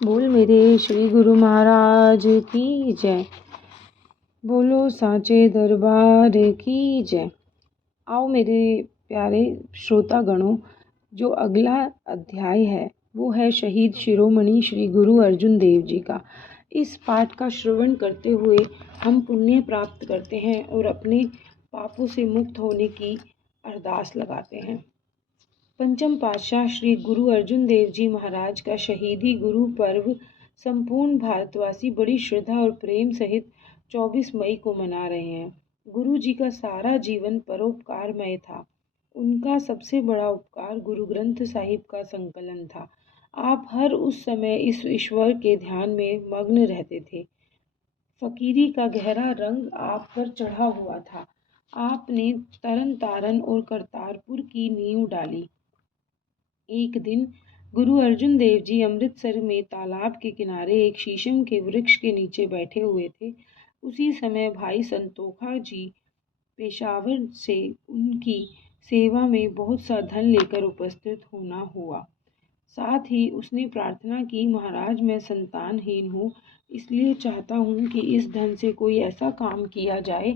बोल मेरे श्री गुरु महाराज की जय। बोलो साचे दरबार की जय। आओ मेरे प्यारे श्रोतागणों, जो अगला अध्याय है वो है शहीद शिरोमणि श्री गुरु अर्जुन देव जी का। इस पाठ का श्रवण करते हुए हम पुण्य प्राप्त करते हैं और अपने पापों से मुक्त होने की अरदास लगाते हैं। पंचम पातशाह श्री गुरु अर्जुन देव जी महाराज का शहीदी गुरु पर्व संपूर्ण भारतवासी बड़ी श्रद्धा और प्रेम सहित 24 मई को मना रहे हैं। गुरु जी का सारा जीवन परोपकारमय था। उनका सबसे बड़ा उपकार गुरु ग्रंथ साहिब का संकलन था। आप हर उस समय इस ईश्वर के ध्यान में मग्न रहते थे। फकीरी का गहरा रंग आप पर चढ़ा हुआ था। आपने तरन तारन और करतारपुर की नींव डाली। एक दिन गुरु अर्जुन देव जी अमृतसर में तालाब के किनारे एक शीशम के वृक्ष के नीचे बैठे हुए थे। उसी समय भाई संतोखा जी पेशावर से उनकी सेवा में बहुत सा धन लेकर उपस्थित होना हुआ। साथ ही उसने प्रार्थना की, महाराज मैं संतानहीन हूँ, इसलिए चाहता हूँ कि इस धन से कोई ऐसा काम किया जाए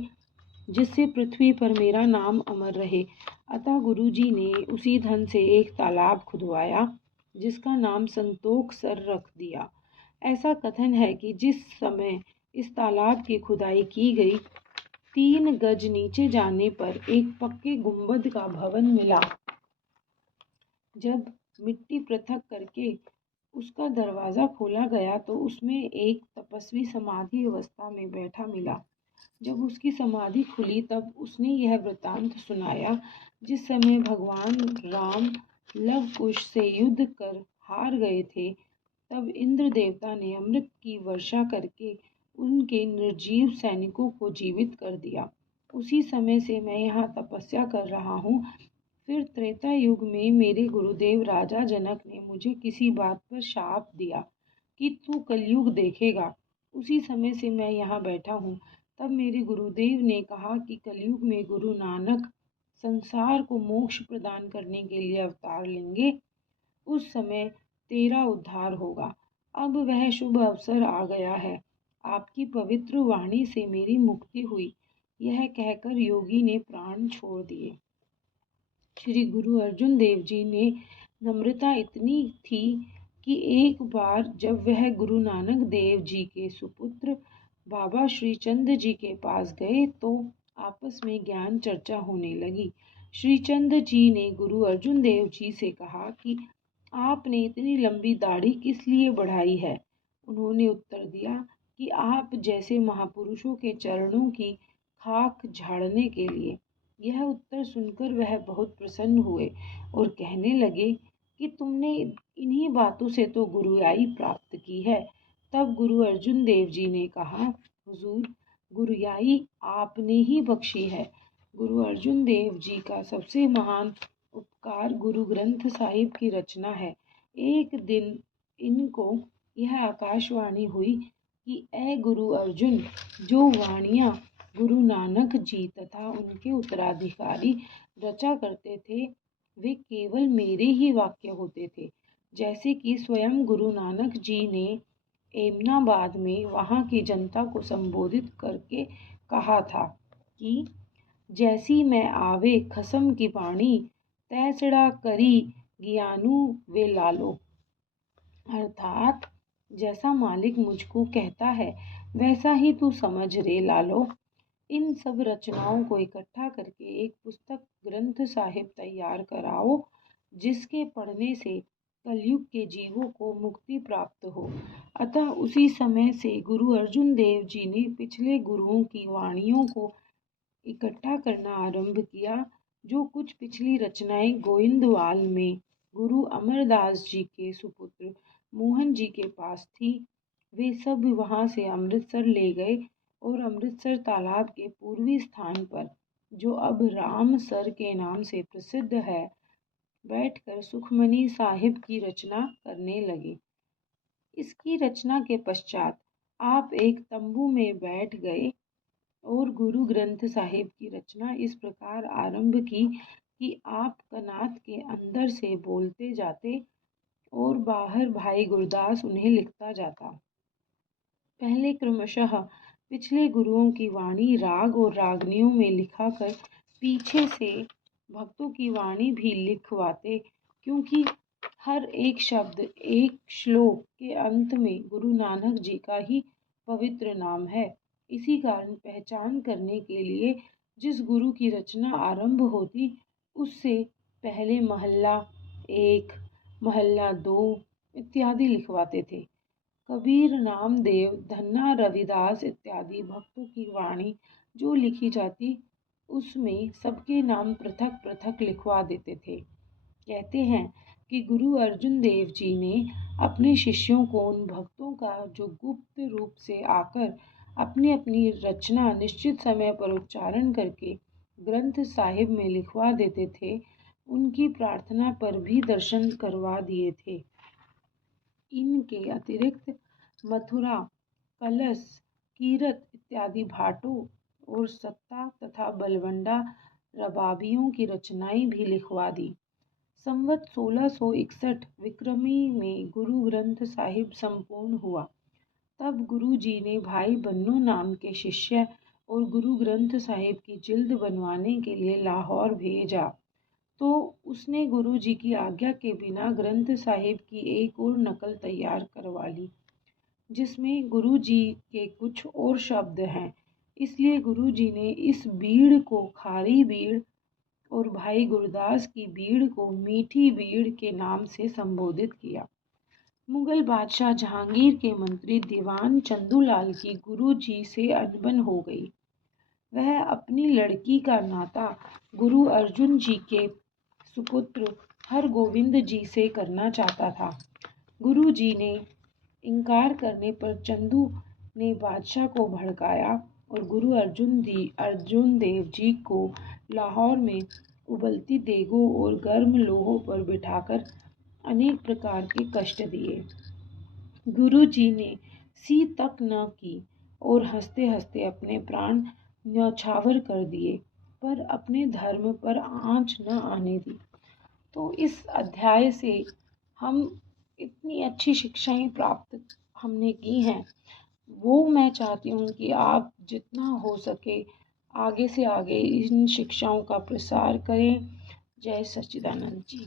जिससे पृथ्वी पर मेरा नाम अमर रहे। अतः गुरु जी ने उसी धन से एक तालाब खुदवाया जिसका नाम संतोख सर रख दिया। ऐसा कथन है कि जिस समय इस तालाब की खुदाई की गई, 3 गज नीचे जाने पर एक पक्के गुंबद का भवन मिला। जब मिट्टी पृथक करके उसका दरवाजा खोला गया तो उसमें एक तपस्वी समाधि अवस्था में बैठा मिला। जब उसकी समाधि खुली तब उसने यह वृतांत सुनाया, जिस समय भगवान राम लव कुश से युद्ध कर हार गए थे, तब इंद्र देवता ने अमृत की वर्षा करके उनके निर्जीव सैनिकों को जीवित कर दिया। उसी समय से मैं यहाँ तपस्या कर रहा हूँ। फिर त्रेता युग में मेरे गुरुदेव राजा जनक ने मुझे किसी बात पर शाप दिया कि तू कलयुग देखेगा। उसी समय से मैं यहाँ बैठा हूँ। तब मेरे गुरुदेव ने कहा कि कलयुग में गुरु नानक संसार को मोक्ष प्रदान करने के लिए अवतार लेंगे। उस समय तेरा उद्धार होगा। अब वह शुभ अवसर आ गया है। आपकी पवित्र वाणी से मेरी मुक्ति हुई। यह कहकर योगी ने प्राण छोड़ दिए। श्री गुरु अर्जुन देव जी ने नम्रता इतनी थी कि एक बार जब वह गुरु नानक देव जी के सुपुत्र बाबा श्री चंद जी के पास गए तो आपस में ज्ञान चर्चा होने लगी। श्री चंद जी ने गुरु अर्जुन देव जी से कहा कि आपने इतनी लंबी दाढ़ी किस लिए बढ़ाई है। उन्होंने उत्तर दिया कि आप जैसे महापुरुषों के चरणों की खाक झाड़ने के लिए। यह उत्तर सुनकर वह बहुत प्रसन्न हुए और कहने लगे कि तुमने इन्हीं बातों से तो गुरुआई प्राप्त की है। तब गुरु अर्जुन देव जी ने कहा, हुजूर, गुरुआई आपने ही बख्शी है। गुरु अर्जुन देव जी का सबसे महान उपकार गुरु ग्रंथ साहिब की रचना है। एक दिन इनको यह आकाशवाणी हुई कि ए गुरु अर्जुन, जो वाणियाँ गुरु नानक जी तथा उनके उत्तराधिकारी रचा करते थे वे केवल मेरे ही वाक्य होते थे। जैसे कि स्वयं गुरु नानक जी ने एमनाबाद में वहाँ की जनता को संबोधित करके कहा था कि जैसी मैं आवे खसम की पानी, तैसड़ा करी ज्ञानू वे लालो। अर्थात जैसा मालिक मुझको कहता है वैसा ही तू समझ रे लालो। इन सब रचनाओं को इकट्ठा करके एक पुस्तक ग्रंथ साहिब तैयार कराओ, जिसके पढ़ने से कलयुग के जीवों को मुक्ति प्राप्त हो। अतः उसी समय से गुरु अर्जुन देव जी ने पिछले गुरुओं की वाणियों को इकट्ठा करना आरंभ किया। जो कुछ पिछली रचनाएं गोइंदवाल में गुरु अमरदास जी के सुपुत्र मोहन जी के पास थी, वे सब वहां से अमृतसर ले गए और अमृतसर तालाब के पूर्वी स्थान पर, जो अब रामसर के नाम से प्रसिद्ध है, बैठकर सुखमनी साहिब की रचना करने लगे। इसकी रचना के पश्चात आप एक तंबू में बैठ गए और गुरु ग्रंथ साहिब की रचना इस प्रकार आरंभ की कि आप कनात के अंदर से बोलते जाते और बाहर भाई गुरदास उन्हें लिखता जाता। पहले क्रमशः पिछले गुरुओं की वाणी राग और रागनियों में लिखा कर पीछे से भक्तों की वाणी भी लिखवाते, क्योंकि हर एक शब्द एक श्लोक के अंत में गुरु नानक जी का ही पवित्र नाम है। इसी कारण पहचान करने के लिए जिस गुरु की रचना आरंभ होती, उससे पहले महल्ला 1, महल्ला 2 इत्यादि लिखवाते थे। कबीर, नामदेव, धन्ना, रविदास इत्यादि भक्तों की वाणी जो लिखी जाती, उसमें सबके नाम पृथक पृथक लिखवा देते थे। कहते हैं कि गुरु अर्जुन देव जी ने अपने शिष्यों को उन भक्तों का जो गुप्त रूप से आकर अपनी अपनी रचना निश्चित समय पर उच्चारण करके ग्रंथ साहिब में लिखवा देते थे, उनकी प्रार्थना पर भी दर्शन करवा दिए थे। इनके अतिरिक्त मथुरा, कलश, कीरत इत्यादि भाटों और सत्ता तथा बलवंडा रबाबियों की रचनाएं भी लिखवा दी। संवत 1661 विक्रमी में गुरु ग्रंथ साहिब संपूर्ण हुआ। तब गुरु जी ने भाई बन्नू नाम के शिष्य और गुरु ग्रंथ साहिब की जिल्द बनवाने के लिए लाहौर भेजा, तो उसने गुरु जी की आज्ञा के बिना ग्रंथ साहिब की एक और नकल तैयार करवा ली, जिसमें गुरु जी के कुछ और शब्द हैं। इसलिए गुरु जी ने इस बीड़ को खारी बीड़ और भाई गुरदास की बीड़ को मीठी बीड़ के नाम से संबोधित किया। मुगल बादशाह जहांगीर के मंत्री दीवान चंदूलाल की गुरु जी से अनबन हो गई। वह अपनी लड़की का नाता गुरु अर्जुन जी के सुपुत्र हरगोविंद जी से करना चाहता था। गुरु जी ने इनकार करने पर चंदू ने बादशाह को भड़काया और गुरु अर्जुन देव जी को लाहौर में उबलती देगों और गर्म लोहों पर बिठाकर अनेक प्रकार के कष्ट दिए। गुरु जी ने सी तक न की और हंसते हंसते अपने प्राण न्यौछावर कर दिए, पर अपने धर्म पर आँच न आने दी। तो इस अध्याय से हम इतनी अच्छी शिक्षाएं प्राप्त हमने की हैं, वो मैं चाहती हूँ कि आप जितना हो सके आगे से आगे इन शिक्षाओं का प्रसार करें। जय सच्चिदानंद जी।